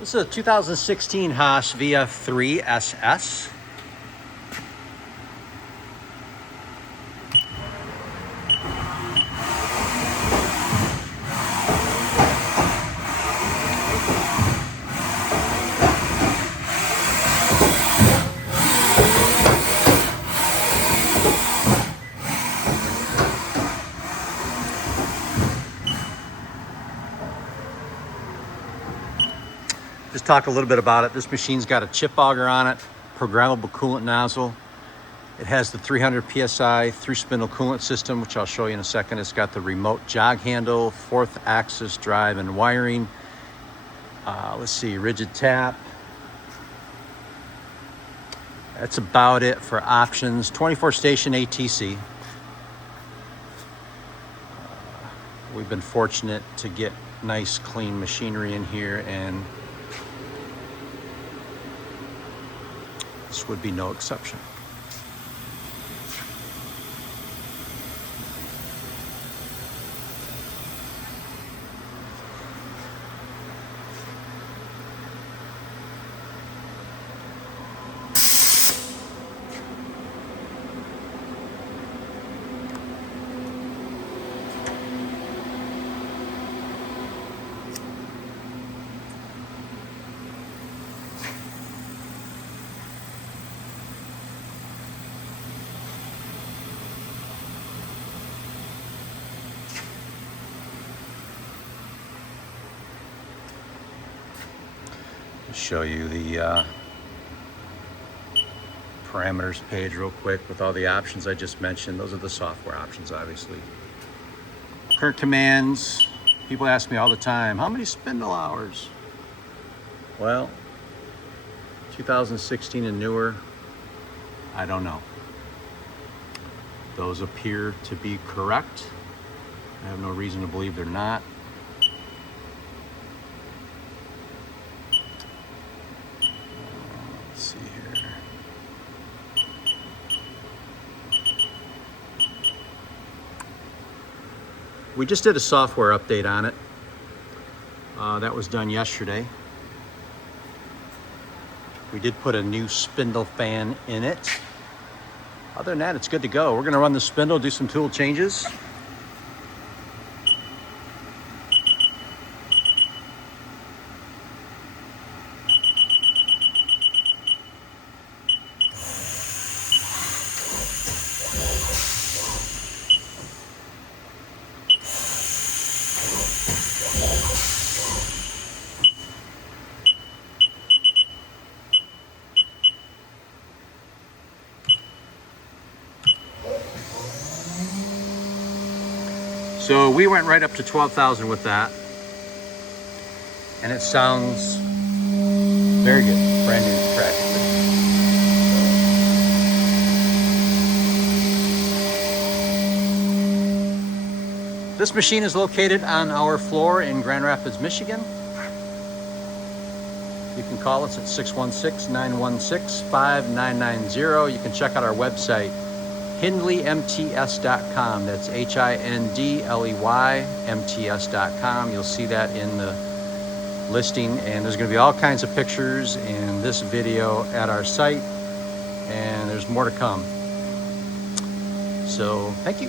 This is a 2016 Haas VF-3SS. Just talk a little bit about it. This machine's got a chip auger on it, programmable coolant nozzle. It has the 300 PSI 3-spindle coolant system, which I'll show you in a second. It's got the remote jog handle, 4th axis drive and wiring. Let's see, rigid tap. That's about it for options. 24 station ATC. We've been fortunate to get nice clean machinery in here, and this would be no exception. Show you the parameters page real quick with all the options I just mentioned. Those are the software options, obviously. Current commands. People ask me all the time, how many spindle hours? Well, 2016 and newer, I don't know. Those appear to be correct. I have no reason to believe they're not. Let's see here. We just did a software update on it. That was done yesterday. We did put a new spindle fan in it. Other than that, it's good to go. We're gonna run the spindle, do some tool changes. So we went right up to 12,000 with that, and it sounds very good, brand new practically. This machine is located on our floor in Grand Rapids, Michigan. You can call us at 616-916-5990. You can check out our website, HindleyMTS.com. That's HINDLEYMTS.com. You'll see that in the listing, and there's going to be all kinds of pictures in this video at our site, and there's more to come. So thank you.